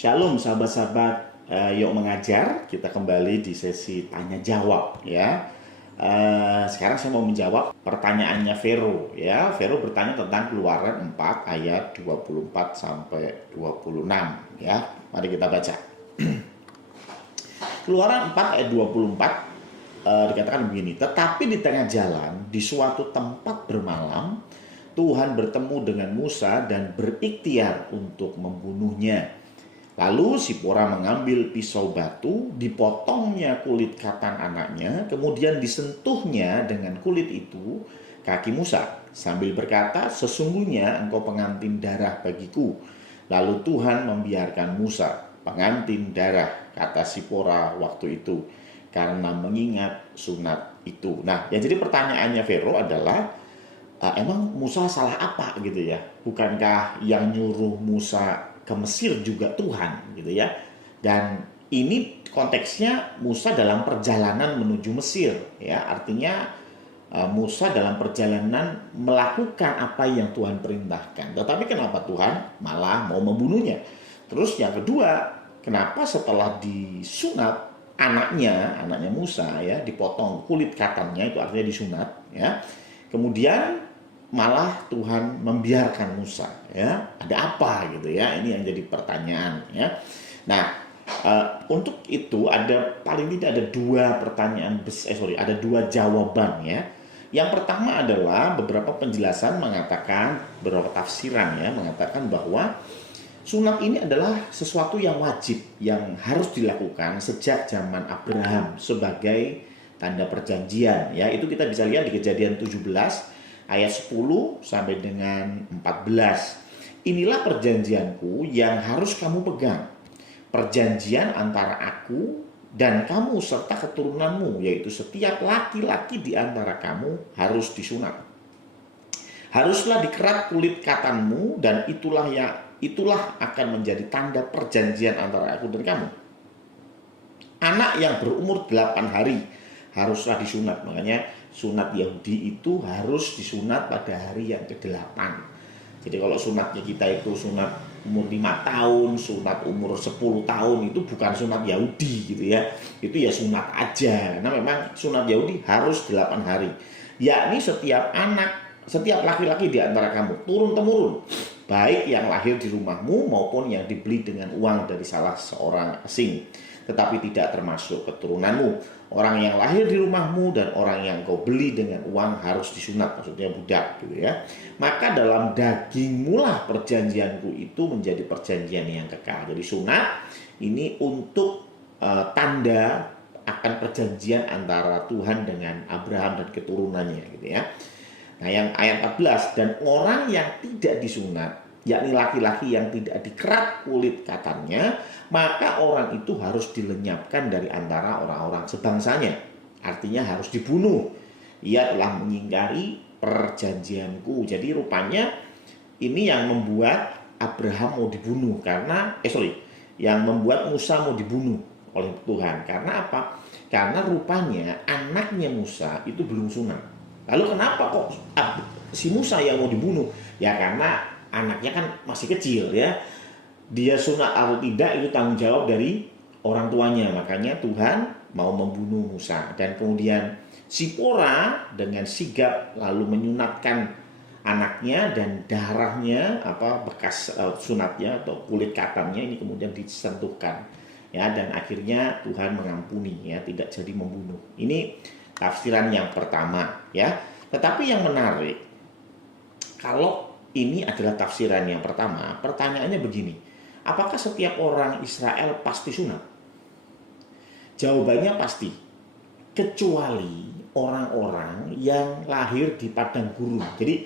Shalom sahabat-sahabat Yuk Mengajar. Kita kembali di sesi tanya jawab ya. Sekarang saya mau menjawab pertanyaannya Vero ya. Vero bertanya tentang Keluaran 4 ayat 24 sampai 26 ya. Mari kita baca. Keluaran 4 ayat 24 dikatakan begini, tetapi di tengah jalan di suatu tempat bermalam Tuhan bertemu dengan Musa dan berikhtiar untuk membunuhnya. Lalu Sipora mengambil pisau batu, dipotongnya kulit katan anaknya, kemudian disentuhnya dengan kulit itu kaki Musa, sambil berkata, sesungguhnya engkau pengantin darah bagiku. Lalu Tuhan membiarkan Musa pengantin darah, kata Sipora waktu itu, karena mengingat sunat itu. Nah, yang jadi pertanyaannya Vero adalah, emang Musa salah apa gitu ya? Bukankah yang nyuruh Musa ke Mesir juga Tuhan gitu ya? Dan ini konteksnya Musa dalam perjalanan menuju Mesir ya. Artinya Musa dalam perjalanan melakukan apa yang Tuhan perintahkan. Tetapi kenapa Tuhan malah mau membunuhnya? Terus yang kedua, kenapa setelah disunat anaknya Musa ya, dipotong kulit katannya, itu artinya disunat ya. Kemudian malah Tuhan membiarkan Musa ya, ada apa gitu ya, ini yang jadi pertanyaan ya. Nah, untuk itu ada paling tidak ada dua pertanyaan ada dua jawaban ya. Yang pertama adalah beberapa penjelasan mengatakan, beberapa tafsiran ya mengatakan bahwa sunat ini adalah sesuatu yang wajib yang harus dilakukan sejak zaman Abraham sebagai tanda perjanjian ya. Itu kita bisa lihat di Kejadian 17 ayat 10 sampai dengan 14. Inilah perjanjianku yang harus kamu pegang. Perjanjian antara aku dan kamu serta keturunanmu, yaitu setiap laki-laki di antara kamu harus disunat. Haruslah dikerat kulit katanmu, dan itulah akan menjadi tanda perjanjian antara aku dan kamu. Anak yang berumur 8 hari haruslah disunat. Makanya sunat Yahudi itu harus disunat pada hari yang ke-8. Jadi kalau sunatnya kita itu sunat umur 5 tahun, sunat umur 10 tahun, itu bukan sunat Yahudi gitu ya. Itu ya sunat aja. Karena memang sunat Yahudi harus 8 hari. Yakni setiap laki-laki di antara kamu turun-temurun, baik yang lahir di rumahmu maupun yang dibeli dengan uang dari salah seorang asing, tetapi tidak termasuk keturunanmu. Orang yang lahir di rumahmu dan orang yang kau beli dengan uang harus disunat, maksudnya budak gitu ya. Maka dalam dagingmu lah perjanjianku itu menjadi perjanjian yang kekal. Jadi sunat ini untuk tanda akan perjanjian antara Tuhan dengan Abraham dan keturunannya gitu ya. Nah, yang ayat 14, dan orang yang tidak disunat, yakni laki-laki yang tidak dikerat kulit katannya, maka orang itu harus dilenyapkan dari antara orang-orang sebangsanya. Artinya harus dibunuh. Ia telah mengingkari perjanjianku. Jadi rupanya ini yang membuat Abraham mau dibunuh yang membuat Musa mau dibunuh oleh Tuhan. Karena apa? Karena rupanya anaknya Musa itu belum sunat. Lalu kenapa kok si Musa yang mau dibunuh? Ya karena anaknya kan masih kecil ya. Dia sunat atau tidak itu tanggung jawab dari orang tuanya. Makanya Tuhan mau membunuh Musa. Dan kemudian Sipora dengan sigap lalu menyunatkan anaknya, dan darahnya bekas sunatnya atau kulit katannya ini kemudian disentuhkan ya, dan akhirnya Tuhan mengampuni ya, tidak jadi membunuh. Ini tafsiran yang pertama ya. Tetapi yang menarik, kalau ini adalah tafsiran yang pertama, pertanyaannya begini, apakah setiap orang Israel pasti sunat? Jawabannya pasti, kecuali orang-orang yang lahir di padang gurun. Jadi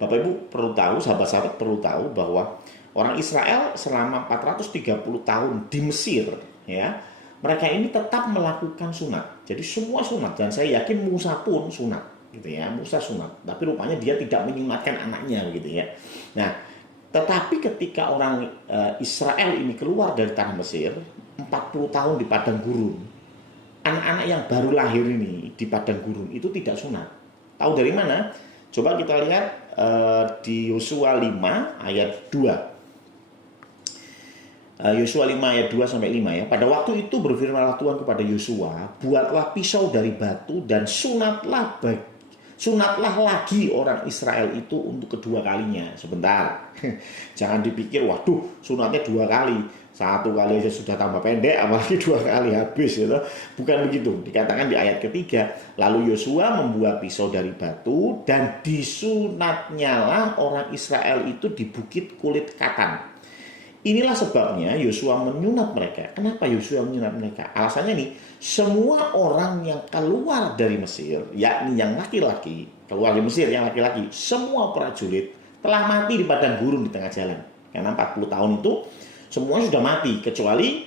Bapak Ibu perlu tahu, sahabat-sahabat perlu tahu bahwa orang Israel selama 430 tahun di Mesir ya, mereka ini tetap melakukan sunat. Jadi semua sunat, dan saya yakin Musa pun sunat gitu ya. Musa sunat, tapi rupanya dia tidak menyunatkan anaknya gitu ya. Nah, tetapi ketika orang Israel ini keluar dari tanah Mesir 40 tahun di padang gurun, anak-anak yang baru lahir ini di padang gurun itu tidak sunat. Tahu dari mana? Coba kita lihat di Yosua 5 ayat 2. Yosua 5 ayat 2 sampai 5 ya. Pada waktu itu berfirmanlah Tuhan kepada Yosua, buatlah pisau dari batu dan sunatlah lagi orang Israel itu untuk kedua kalinya. Sebentar, jangan dipikir, waduh sunatnya 2 kali. 1 kali aja sudah tambah pendek, apalagi 2 kali habis gitu. Bukan begitu, dikatakan di ayat ketiga. Lalu Yosua membuat pisau dari batu dan disunatnyalah orang Israel itu di bukit kulit katan. Inilah sebabnya Yosua menyunat mereka. Kenapa Yosua menyunat mereka? Alasannya nih, semua orang yang keluar dari Mesir, yakni yang laki-laki, keluar dari Mesir yang laki-laki, semua prajurit telah mati di padang gurun di tengah jalan. Karena 40 tahun itu semua sudah mati, kecuali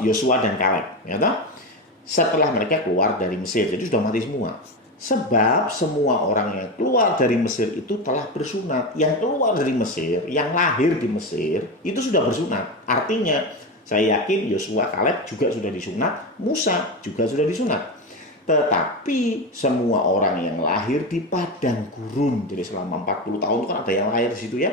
Yosua dan Kaleb. Ya, setelah mereka keluar dari Mesir, jadi sudah mati semua. Sebab semua orang yang keluar dari Mesir itu telah bersunat. Yang keluar dari Mesir, yang lahir di Mesir, itu sudah bersunat. Artinya, saya yakin Yosua, Kaleb juga sudah disunat, Musa juga sudah disunat. Tetapi semua orang yang lahir di padang gurun, jadi selama 40 tahun itu kan ada yang lahir di situ ya.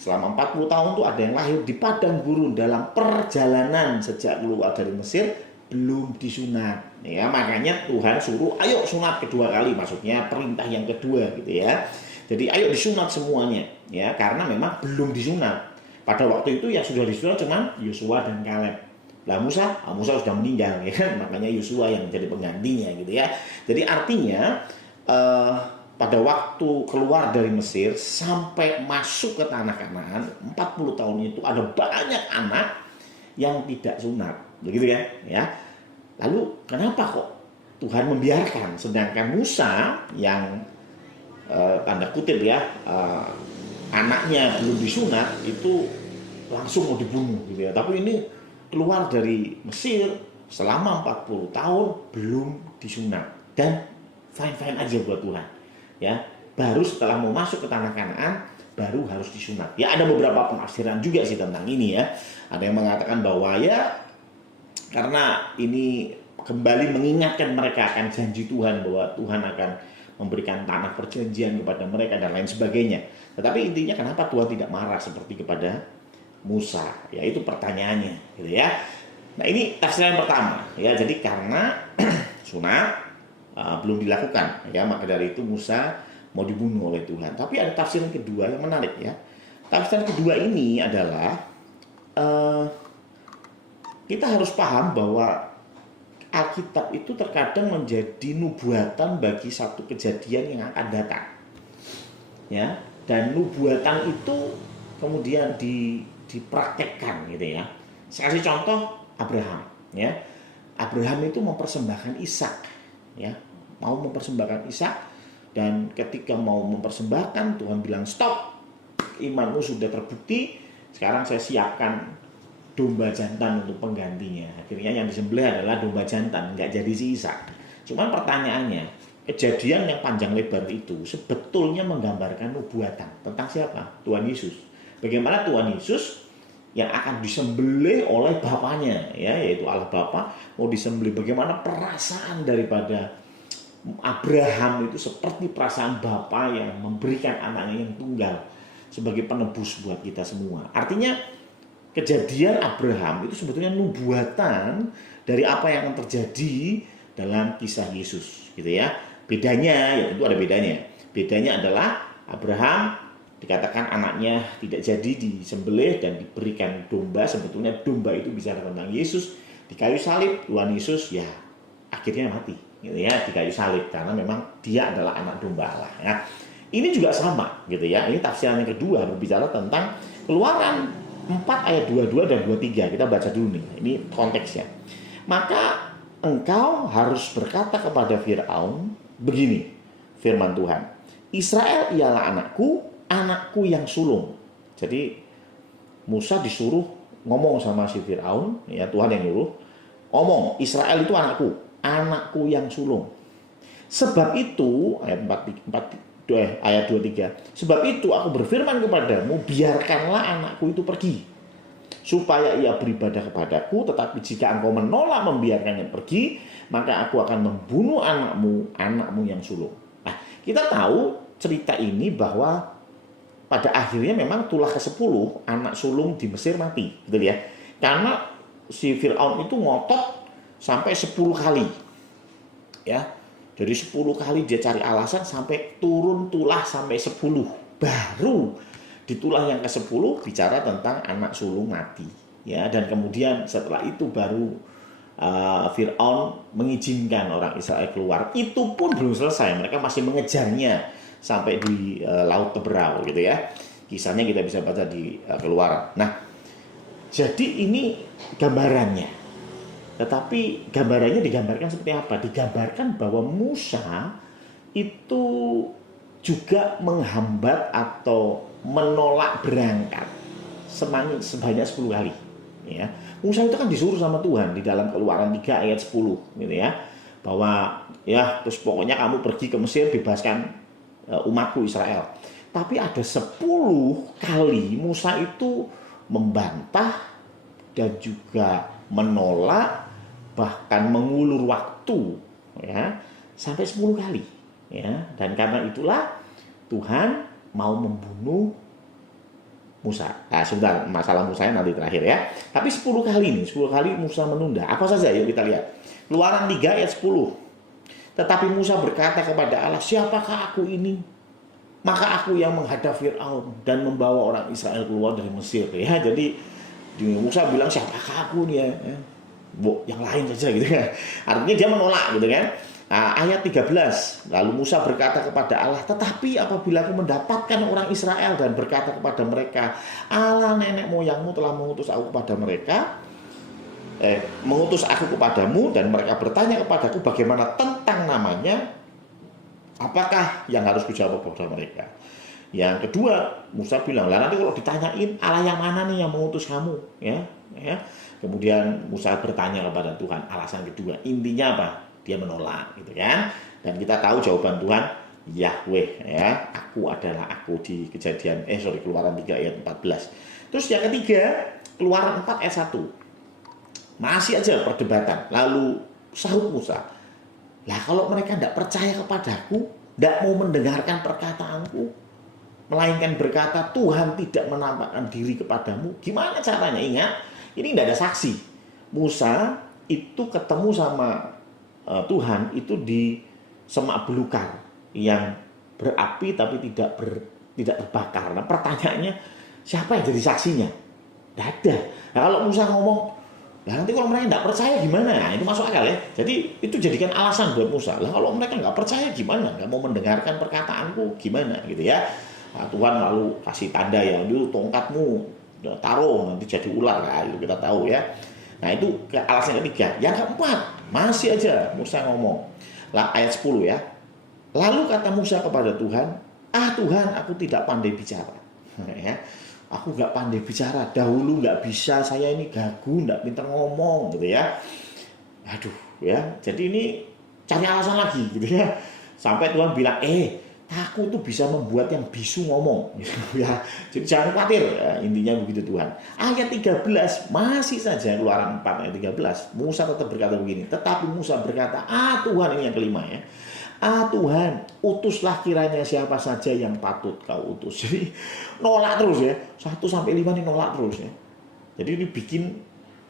Selama 40 tahun itu ada yang lahir di padang gurun dalam perjalanan sejak keluar dari Mesir, belum disunat. Ya, makanya Tuhan suruh ayo sunat kedua kali, maksudnya perintah yang kedua gitu ya. Jadi ayo disunat semuanya ya, karena memang belum disunat. Pada waktu itu yang sudah disunat cuma Yosua dan Kaleb. Lah Musa sudah meninggal ya kan, makanya Yosua yang menjadi penggantinya gitu ya. Jadi artinya pada waktu keluar dari Mesir sampai masuk ke tanah Kanaan 40 tahun itu ada banyak anak yang tidak sunat, begitu kan ya. Lalu kenapa kok Tuhan membiarkan, sedangkan Musa yang tanda kutip ya anaknya belum disunat itu langsung mau dibunuh gitu ya. Tapi ini keluar dari Mesir selama 40 tahun belum disunat dan fine-fine aja buat Tuhan ya. Baru setelah mau masuk ke tanah Kanaan baru harus disunat. Ya ada beberapa penafsiran juga sih tentang ini ya. Ada yang mengatakan bahwa ya karena ini kembali mengingatkan mereka akan janji Tuhan bahwa Tuhan akan memberikan tanah perjanjian kepada mereka dan lain sebagainya. Tetapi intinya kenapa Tuhan tidak marah seperti kepada Musa? Ya itu pertanyaannya gitu ya. Nah ini tafsiran pertama ya. Jadi karena sunat belum dilakukan ya, maka dari itu Musa mau dibunuh oleh Tuhan. Tapi ada tafsiran kedua yang menarik ya. Tafsiran kedua ini adalah kita harus paham bahwa Alkitab itu terkadang menjadi nubuatan bagi satu kejadian yang akan datang. Ya, dan nubuatan itu kemudian dipraktekkan gitu ya. Saya kasih contoh Abraham, ya. Abraham itu mempersembahkan Ishak, ya. Mau mempersembahkan Ishak dan ketika mau mempersembahkan Tuhan bilang stop. Imanmu sudah terbukti, sekarang saya siapkan domba jantan untuk penggantinya. Akhirnya yang disembelih adalah domba jantan, nggak jadi si Ishak. Cuman pertanyaannya, kejadian yang panjang lebar itu sebetulnya menggambarkan nubuatan tentang siapa? Tuhan Yesus. Bagaimana Tuhan Yesus yang akan disembelih oleh Bapaknya, ya, yaitu Allah Bapa mau disembelih. Bagaimana perasaan daripada Abraham itu seperti perasaan Bapa yang memberikan anaknya yang tunggal sebagai penebus buat kita semua. Artinya kejadian Abraham itu sebetulnya nubuatan dari apa yang akan terjadi dalam kisah Yesus, gitu ya. Bedanya, ya tentu ada bedanya. Bedanya adalah Abraham dikatakan anaknya tidak jadi disembelih dan diberikan domba. Sebetulnya domba itu bicara tentang Yesus di kayu salib. Tuhan Yesus ya akhirnya mati, gitu ya, di kayu salib karena memang dia adalah anak domba Allah. Ya. Ini juga sama, gitu ya. Ini tafsiran yang kedua berbicara tentang Keluaran 4 ayat 22 dan 23. Kita baca dulu nih. Ini konteksnya. Maka engkau harus berkata kepada Firaun begini, firman Tuhan. Israel ialah anakku, anakku yang sulung. Jadi Musa disuruh ngomong sama si Firaun, ya Tuhan yang nyuruh. Ngomong, Israel itu anakku, anakku yang sulung. Sebab itu ayat 23. Sebab itu aku berfirman kepadamu, biarkanlah anakku itu pergi, supaya ia beribadah kepadaku. Tetapi jika engkau menolak membiarkannya pergi, maka aku akan membunuh anakmu, anakmu yang sulung. Nah, kita tahu cerita ini bahwa pada akhirnya memang tulah ke-10 anak sulung di Mesir mati, gitu ya. Karena si Firaun itu ngotot sampai 10 kali. Ya. Jadi 10 kali dia cari alasan sampai turun tulah sampai 10. Baru di tulah yang ke-10 bicara tentang anak sulung mati. Ya, dan kemudian setelah itu baru Firaun mengizinkan orang Israel keluar. Itu pun belum selesai, mereka masih mengejarnya sampai di Laut Teberau gitu ya. Kisahnya kita bisa baca di Keluaran. Nah, jadi ini gambarannya. Tetapi gambarannya digambarkan seperti apa? Digambarkan bahwa Musa itu juga menghambat atau menolak berangkat sebanyak 10 kali. Ya. Musa itu kan disuruh sama Tuhan di dalam Keluaran 3 ayat 10 gitu ya. Bahwa ya terus pokoknya kamu pergi ke Mesir, bebaskan umatku Israel. Tapi ada 10 kali Musa itu membantah dan juga menolak, bahkan mengulur waktu ya sampai 10 kali ya. Dan karena itulah Tuhan mau membunuh Musa. Nah, sebentar, masalah Musa nanti terakhir ya. Tapi 10 kali nih, 10 kali Musa menunda. Apa saja? Yuk kita lihat. Keluaran 3 ayat 10. Tetapi Musa berkata kepada Allah, siapakah aku ini? Maka aku yang menghadap Firaun dan membawa orang Israel keluar dari Mesir. Ya, jadi Musa bilang siapakah aku nih ya? Yang lain saja gitu kan. Artinya dia menolak gitu kan. Nah, ayat 13. Lalu Musa berkata kepada Allah, tetapi apabila aku mendapatkan orang Israel dan berkata kepada mereka, Allah nenek moyangmu telah mengutus aku kepada mereka, mengutus aku kepadamu, dan mereka bertanya kepadaku bagaimana tentang namanya, apakah yang harus kujawab kepada mereka? Yang kedua, Musa bilang, lah nanti kalau ditanyain Allah yang mana nih yang mengutus kamu, ya. Kemudian Musa bertanya kepada Tuhan, alasan kedua, intinya apa? Dia menolak, gitu kan? Dan kita tahu jawaban Tuhan, Yahweh, ya. Aku adalah aku di Keluaran 3 ayat 14. Terus yang ketiga, Keluaran 4 ayat 1. Masih aja perdebatan. Lalu sahut Musa, lah kalau mereka tidak percaya kepadaku, tidak mau mendengarkan perkataanku, melainkan berkata Tuhan tidak menampakkan diri kepadamu, gimana caranya? Ingat, ini tidak ada saksi. Musa itu ketemu sama Tuhan itu di semak belukar yang berapi tapi tidak terbakar. Nah, pertanyaannya siapa yang jadi saksinya? Tidak ada. Nah, kalau Musa ngomong, nah, nanti kalau mereka tidak percaya gimana? Nah, itu masuk akal ya. Jadi itu jadikan alasan buat Musa. Lah kalau mereka nggak percaya gimana? Nggak mau mendengarkan perkataanku gimana? Gitu ya. Nah, Tuhan lalu kasih tanda yang dulu tongkatmu taruh nanti jadi ular. Nah, itu kita tahu ya. Nah itu alasan ketiga. Yang keempat, masih aja Musa ngomong. Lah ayat 10 ya. Lalu kata Musa kepada Tuhan, Tuhan, aku tidak pandai bicara. Ya. Aku nggak pandai bicara. Dahulu nggak bisa, saya ini gagu, nggak pintar ngomong gitu ya. Aduh ya. Jadi ini cari alasan lagi gitu ya. Sampai Tuhan bilang, aku tuh bisa membuat yang bisu ngomong ya. Jadi jangan khawatir ya, intinya begitu Tuhan. Ayat 13 masih saja Keluaran 4 ayat 13. Musa tetap berkata begini. Tetapi Musa berkata, Tuhan, ini yang kelima ya. Tuhan, utuslah kiranya siapa saja yang patut kau utus. Jadi nolak terus ya. 1 sampai 5 ini nolak terus ya. Jadi ini bikin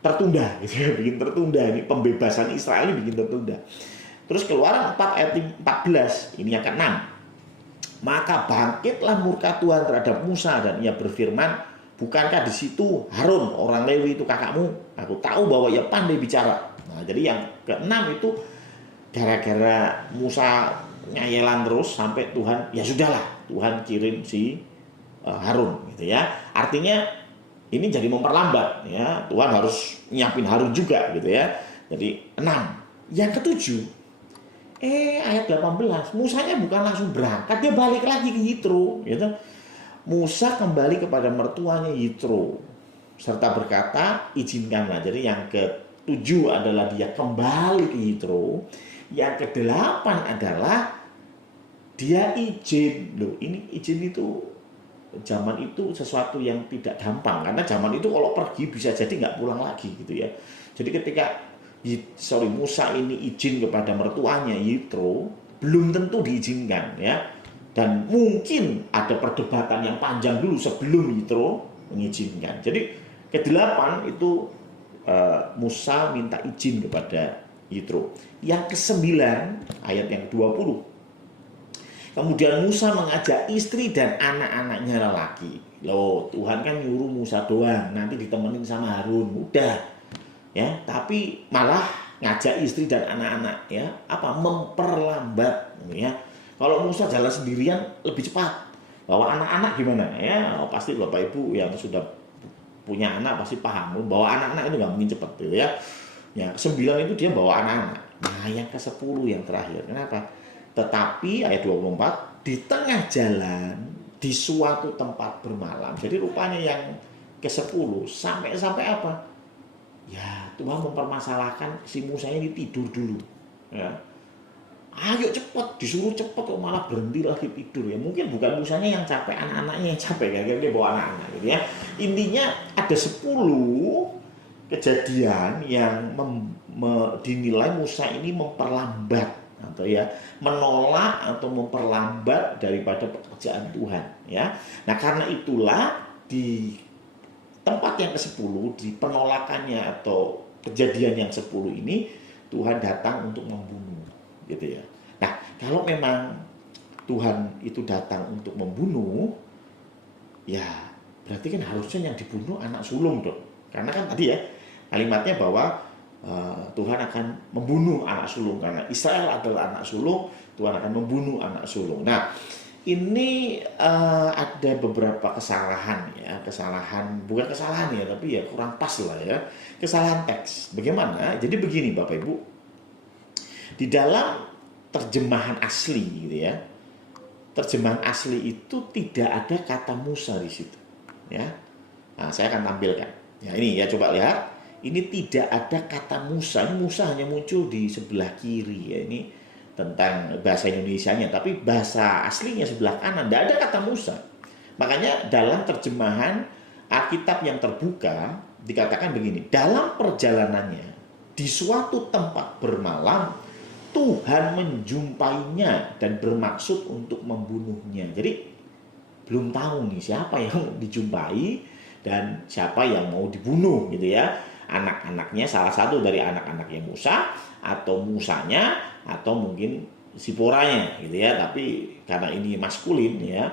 tertunda gitu ya, bikin tertunda ini pembebasan Israel ini bikin tertunda. Terus Keluaran 4 ayat 14, ini yang ke-6. Maka bangkitlah murka Tuhan terhadap Musa dan ia berfirman, bukankah di situ Harun orang Lewi itu kakakmu? Aku tahu bahwa ia pandai bicara. Nah, jadi yang ke-6 itu gara-gara Musa nyayelan terus sampai Tuhan, ya sudahlah, Tuhan kirim si Harun gitu ya. Artinya ini jadi memperlambat ya. Tuhan harus nyiapin Harun juga gitu ya. Jadi 6. Yang ke-7 ayat 18, Musanya bukan langsung berangkat, dia balik lagi ke Yitro gitu. Musa kembali kepada mertuanya Yitro serta berkata, izinkanlah. Jadi yang ke-7 adalah dia kembali ke Yitro. Yang ke-8 adalah dia izin. Loh, ini izin itu zaman itu sesuatu yang tidak gampang, karena zaman itu kalau pergi bisa jadi nggak pulang lagi gitu ya. Jadi ketika Musa ini izin kepada mertuanya Yitro, belum tentu diizinkan ya. Dan mungkin ada perdebatan yang panjang dulu sebelum Yitro mengizinkan. Jadi ke-8 itu Musa minta izin kepada Yitro. Yang ke-9 ayat yang 20. Kemudian Musa mengajak istri dan anak-anaknya lelaki. Loh, Tuhan kan nyuruh Musa doang, nanti ditemenin sama Harun, udah. Ya, tapi malah ngajak istri dan anak-anak, ya, memperlambat, ya. Kalau Musa jalan sendirian lebih cepat. Bawa anak-anak gimana? Ya, pasti Bapak Ibu yang sudah punya anak pasti paham bahwa anak-anak itu nggak mungkin cepat, gitu ya. Ya, 9 itu dia bawa anak-anak. Nah, yang ke-10 yang terakhir. Kenapa? Tetapi ayat 24, di tengah jalan di suatu tempat bermalam. Jadi rupanya yang ke-10 sampai apa? Ya, Tuhan mempermasalahkan si Musa ini tidur dulu. Ya. Ayo cepat, disuruh cepat kok malah berhenti lagi tidur, ya. Mungkin bukan Musanya yang capek, anak-anaknya yang capek, kayak dia bawa anak-anak, gitu ya. Intinya ada 10 kejadian yang dinilai Musa ini memperlambat atau ya menolak atau memperlambat daripada pekerjaan Tuhan, ya. Nah, karena itulah di tempat yang ke-10, di penolakannya atau kejadian yang 10 ini, Tuhan datang untuk membunuh, gitu ya. Nah, kalau memang Tuhan itu datang untuk membunuh, ya berarti kan harusnya yang dibunuh anak sulung dong. Karena kan tadi ya kalimatnya bahwa Tuhan akan membunuh anak sulung, karena Israel adalah anak sulung, Tuhan akan membunuh anak sulung. Nah, ini ada beberapa kesalahan, ya, bukan kesalahan ya, tapi ya kurang pas lah, ya, kesalahan teks. Bagaimana? Jadi begini Bapak Ibu, di dalam terjemahan asli, gitu ya, terjemahan asli itu tidak ada kata Musa di situ, ya. Nah, saya akan tampilkan. Ya, ini ya, coba lihat. Ini tidak ada kata Musa. Ini Musa hanya muncul di sebelah kiri, ya. Ini tentang bahasa Indonesianya, tapi bahasa aslinya sebelah kanan. Tidak ada kata Musa. Makanya dalam terjemahan Alkitab yang terbuka dikatakan begini, dalam perjalanannya di suatu tempat bermalam, Tuhan menjumpainya dan bermaksud untuk membunuhnya. Jadi belum tahu nih siapa yang dijumpai dan siapa yang mau dibunuh, gitu ya. Anak-anaknya, salah satu dari anak-anaknya Musa, atau Musanya, atau mungkin Siporanya, gitu ya. Tapi karena ini maskulin, ya,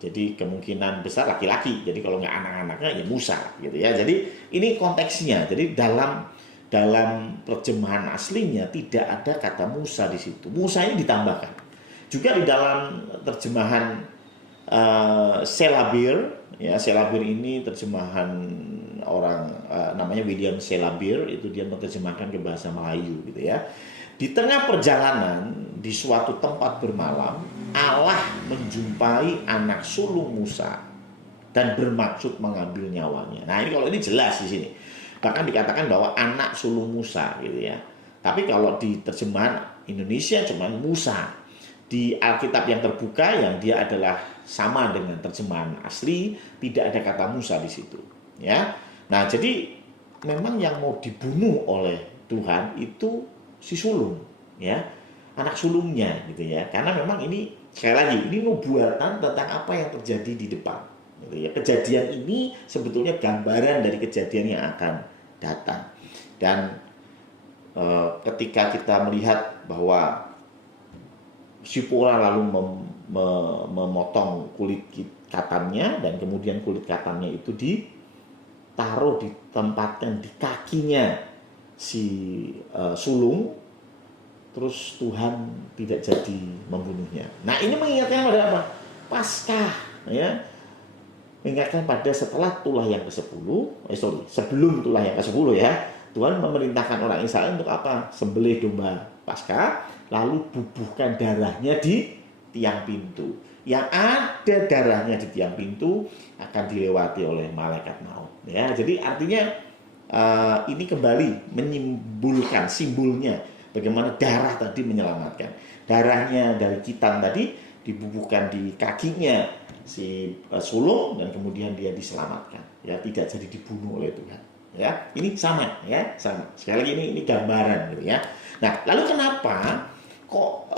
jadi kemungkinan besar laki-laki. Jadi kalau nggak anak-anaknya ya Musa, gitu ya. Jadi ini konteksnya. Jadi dalam terjemahan aslinya tidak ada kata Musa di situ. Musa ini ditambahkan. Juga di dalam terjemahan Selabir, ya, Selabir ini terjemahan orang namanya William Selabir, itu dia menerjemahkan ke bahasa Melayu, gitu ya. Di tengah perjalanan di suatu tempat bermalam, Allah menjumpai anak sulung Musa dan bermaksud mengambil nyawanya. Nah, ini kalau ini jelas di sini. Bahkan dikatakan bahwa anak sulung Musa, gitu ya. Tapi kalau di terjemahan Indonesia cuma Musa. Di Alkitab yang terbuka, yang dia adalah sama dengan terjemahan asli, tidak ada kata Musa di situ, ya. Nah, jadi memang yang mau dibunuh oleh Tuhan itu si sulung, ya, anak sulungnya, gitu ya. Karena memang ini sekali lagi ini nubuatan tentang apa yang terjadi di depan, gitu ya. Kejadian ini sebetulnya gambaran dari kejadian yang akan datang. Dan ketika kita melihat bahwa Sipora lalu memotong kulit katannya, dan kemudian kulit katannya itu ditaruh, ditempatkan di kakinya si sulung, terus Tuhan tidak jadi membunuhnya. Nah, ini mengingatkan pada apa? Paskah, ya. Mengingatkan pada setelah tulah yang ke-10, sebelum tulah yang ke-10, ya. Tuhan memerintahkan orang Israel untuk apa? Sembelih domba Paskah, lalu bubuhkan darahnya di tiang pintu. Yang ada darahnya di tiang pintu akan dilewati oleh malaikat maut. Ya, jadi artinya ini kembali menyimbolkan simbolnya bagaimana darah tadi menyelamatkan. Darahnya dari kitan tadi dibubuhkan di kakinya si sulung, dan kemudian dia diselamatkan. Ya, tidak jadi dibunuh oleh Tuhan. Ya, ini sama, ya, sama. Sekali lagi ini gambaran, gitu ya. Nah, lalu kenapa kok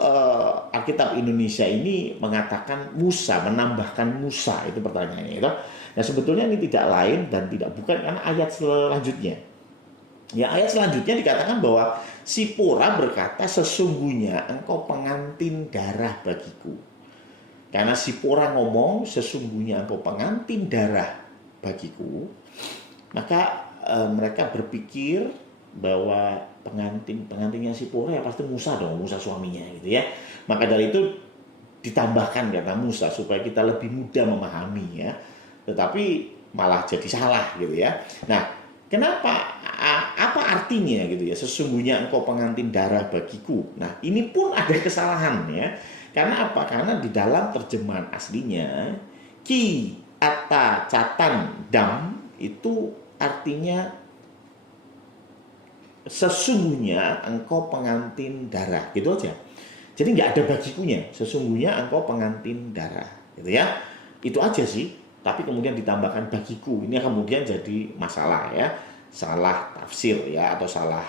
Alkitab Indonesia ini mengatakan Musa, menambahkan Musa, itu pertanyaannya itu. Nah, sebetulnya ini tidak lain dan tidak bukan karena ayat selanjutnya. Ya, ayat selanjutnya dikatakan bahwa Sipora berkata, sesungguhnya engkau pengantin darah bagiku. Karena Sipora ngomong, sesungguhnya engkau pengantin darah bagiku, maka mereka berpikir bahwa pengantinnya Sipora ya pasti Musa dong, Musa suaminya gitu ya. Maka dari itu ditambahkan kata Musa supaya kita lebih mudah memahami ya. Tetapi malah jadi salah gitu ya. Nah, kenapa? Apa artinya gitu ya? Sesungguhnya engkau pengantin darah bagiku. Nah, ini pun ada kesalahan ya. Karena apa? Karena di dalam terjemahan aslinya ki ata catan dam itu artinya sesungguhnya engkau pengantin darah, gitu aja. Jadi nggak ada bagikunya, sesungguhnya engkau pengantin darah, gitu ya. Itu aja sih, tapi kemudian ditambahkan bagiku, ini kemudian jadi masalah ya, salah tafsir ya, atau salah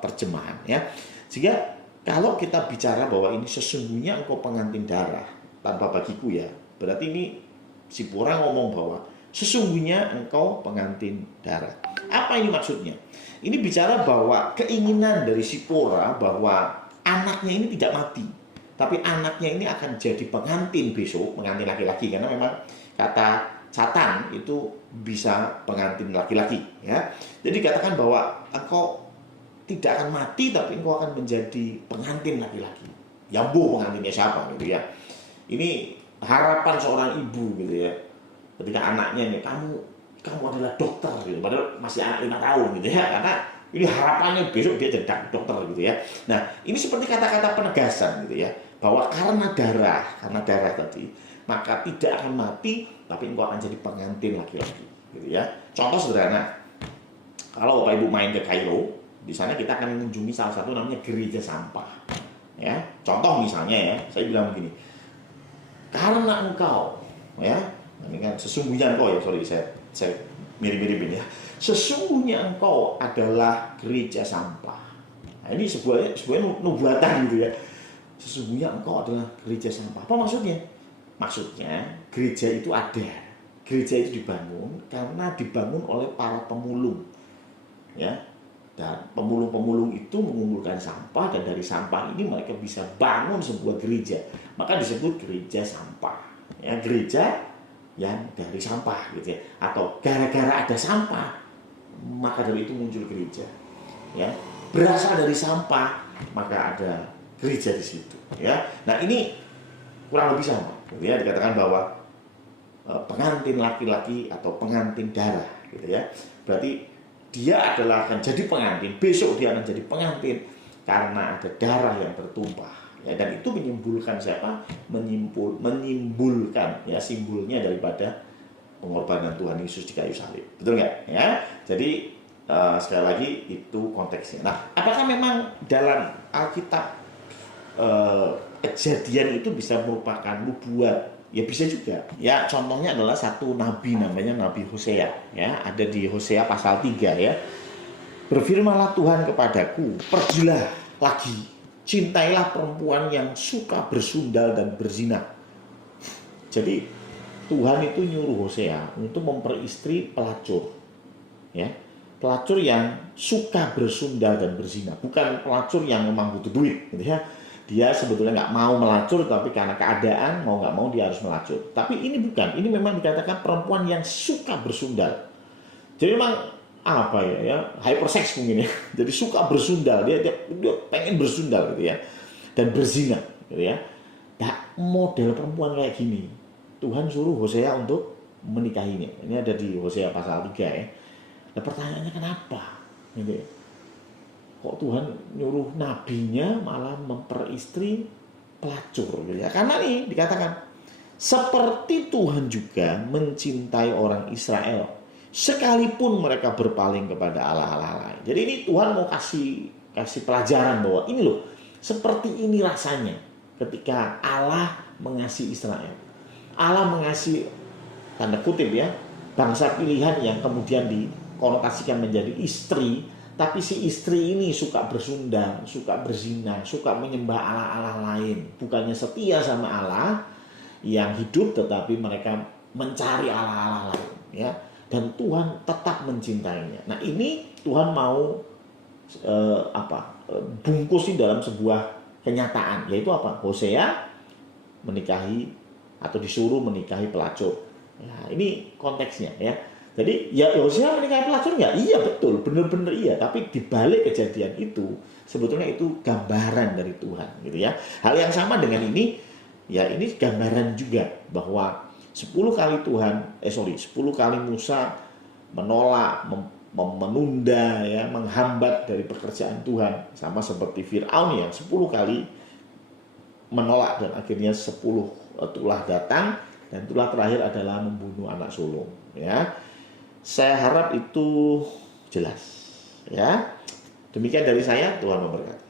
terjemahan ya. Sehingga kalau kita bicara bahwa ini sesungguhnya engkau pengantin darah, tanpa bagiku ya, berarti ini Sipora ngomong bahwa sesungguhnya engkau pengantin darah. Apa ini maksudnya? Ini bicara bahwa keinginan dari Sipora bahwa anaknya ini tidak mati, tapi anaknya ini akan jadi pengantin besok, pengantin laki-laki, karena memang kata catan itu bisa pengantin laki-laki ya. Jadi katakan bahwa engkau tidak akan mati, tapi engkau akan menjadi pengantin laki-laki. Yambo pengantinnya siapa gitu ya. Ini harapan seorang ibu gitu ya. Ketika anaknya ini, kamu adalah dokter gitu, padahal masih anak 5 tahun gitu ya, karena ini harapannya besok dia jadi dokter gitu ya. Nah, ini seperti kata-kata penegasan gitu ya, bahwa karena darah tadi, maka tidak akan mati, tapi engkau akan jadi pengantin laki-laki gitu ya. Contoh sederhana, kalau Bapak Ibu main ke Kairo, di sana kita akan mengunjungi salah satu namanya gereja sampah ya. Contoh misalnya ya, saya bilang begini, karena engkau ya, ini kan sesungguhnya engkau ya, sorry saya mirip-miripin ya. Sesungguhnya engkau adalah gereja sampah. Nah, ini sebuah nubuatan gitu ya. Sesungguhnya engkau adalah gereja sampah. Apa maksudnya? Maksudnya gereja itu ada. Gereja itu dibangun karena dibangun oleh para pemulung. Ya. Dan pemulung-pemulung itu mengumpulkan sampah, dan dari sampah ini mereka bisa bangun sebuah gereja. Maka disebut gereja sampah. Ya, gereja yang dari sampah gitu ya, atau gara-gara ada sampah maka dari itu muncul gereja ya, berasal dari sampah maka ada gereja di situ ya. Nah, ini kurang lebih sama gitu ya, dikatakan bahwa pengantin laki-laki atau pengantin darah gitu ya, berarti dia adalah akan jadi pengantin, besok dia akan jadi pengantin karena ada darah yang tertumpah. Ya, dan itu menyimpulkan siapa? Menyimpulkan ya, simbolnya daripada pengorbanan Tuhan Yesus di kayu salib. Betul nggak? Ya. Jadi sekali lagi itu konteksnya. Nah, apakah memang dalam Alkitab kejadian itu bisa merupakan nubuat? Ya bisa juga. Ya, contohnya adalah satu nabi namanya Nabi Hosea. Ya, ada di Hosea pasal 3 ya. Berfirmanlah Tuhan kepadaku, pergilah lagi. Cintailah perempuan yang suka bersundal dan berzina. Jadi Tuhan itu nyuruh Hosea untuk memperistri pelacur, ya, pelacur yang suka bersundal dan berzina, bukan pelacur yang memang butuh duit, gitu ya. Dia sebetulnya nggak mau melacur, tapi karena keadaan mau nggak mau dia harus melacur. Tapi ini bukan, ini memang dikatakan perempuan yang suka bersundal. Jadi memang apa ya, hypersex mungkin ya. Jadi suka bersundal, dia pengen bersundal gitu ya, dan berzina gitu ya. Nah, model perempuan kayak gini Tuhan suruh Hosea untuk menikahinya. Ini ada di Hosea pasal 3 ya. Nah, pertanyaannya kenapa gitu ya? Kok Tuhan nyuruh nabinya malah memperistri pelacur gitu ya? Karena nih dikatakan seperti Tuhan juga mencintai orang Israel sekalipun mereka berpaling kepada Allah-Allah lain. Jadi ini Tuhan mau kasih pelajaran bahwa ini loh, seperti ini rasanya ketika Allah mengasihi Israel. Allah mengasihi, tanda kutip ya, bangsa pilihan yang kemudian dikonotasikan menjadi istri, Tapi si istri ini suka bersundang, suka berzina, suka menyembah Allah-Allah lain. Bukannya setia sama Allah yang hidup, tetapi mereka mencari Allah-Allah lain. Ya. Dan Tuhan tetap mencintainya. Nah ini Tuhan mau bungkusin dalam sebuah kenyataan, yaitu apa? Hosea menikahi atau disuruh menikahi pelacur. Ya, ini konteksnya ya. Jadi ya Hosea menikahi pelacur nggak? Iya betul, benar-benar iya. Tapi di balik kejadian itu sebetulnya itu gambaran dari Tuhan, gitu ya. Hal yang sama dengan ini, ya ini gambaran juga bahwa 10 kali 10 kali Musa menolak, menunda, ya, menghambat dari pekerjaan Tuhan, sama seperti Firaun yang 10 kali menolak dan akhirnya 10 tulah datang, dan tulah terakhir adalah membunuh anak sulung. Ya, saya harap itu jelas. Ya, demikian dari saya. Tuhan memberkati.